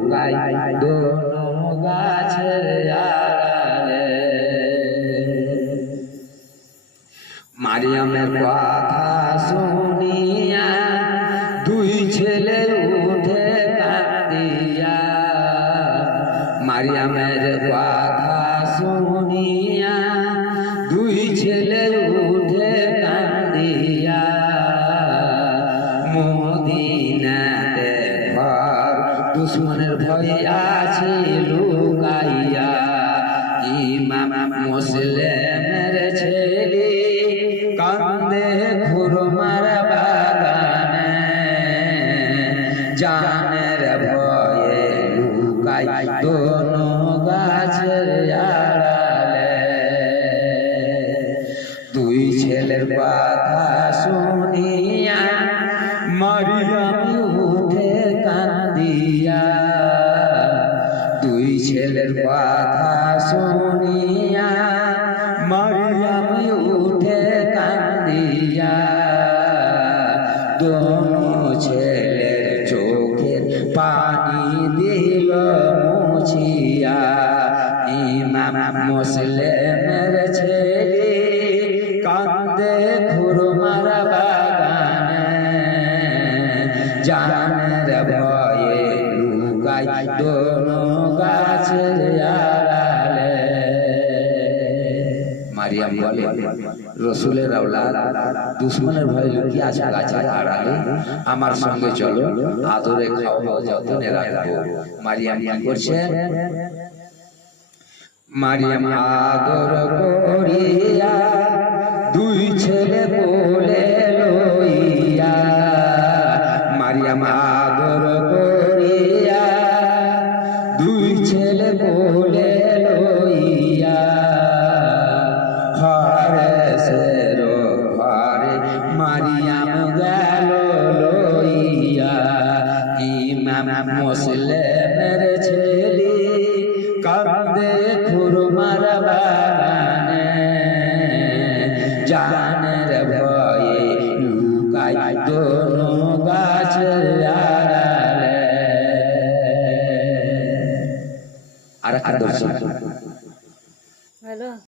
লুকাই দোনো গাছের আড়ালে। মারিয়ামের কথা শুনিয়া দুই ছেলে উঠে কাঁদিয়া। মারিয়ামের কথা শুনিয়া দুই ছেলে উঠে কাঁদিয়া। মদিনাতে ঘর দুশ্মনের ভয় আছে লুকাইয়া। ইমাম মুসলিমের ছেলে কান্দে খুরমার বাগানে। জানের ভয়ে লুকাই দোনো গাছের আড়ালে। দুই ছেলের কথা শুনিয়া মারিয়াম উঠে কান্দিয়া। দুই ছেলের কথা শুনিয়া মারিয়াম উঠে কান্দিয়া। দোনো ছেলের চোখের পানি দিল মুছিয়া। ইমাম মুসলিমের ছেলে কান্দে খুরমার বাগানে। জানের ভয়ে লুকাই দোনো গাছের আড়ালে। মারিয়াম বলে, রসুলের আওলাদ দুশ্মনের ভয়ে লুকিয়ে আছে গাছের আড়ালে, আমার সঙ্গে চলো, আদরে খাওয়াবো, যত্নে রাখবো। মারিয়াম কি করছে? মারিয়াম আদর করিয়া দুই ছেলে কোলে লইয়া। মারিয়াম আদর করিয়া দুই ছেলে কোলে লইয়া। হরেসের ঘরে মারিয়াম গেল লইয়া। ইমাম মুসলিমের ছেলে কান্দে খুরমার বাগানে। জানের ভয়ে লুকাই দোনো গাছের আড়ালে। আর একটা দর্শন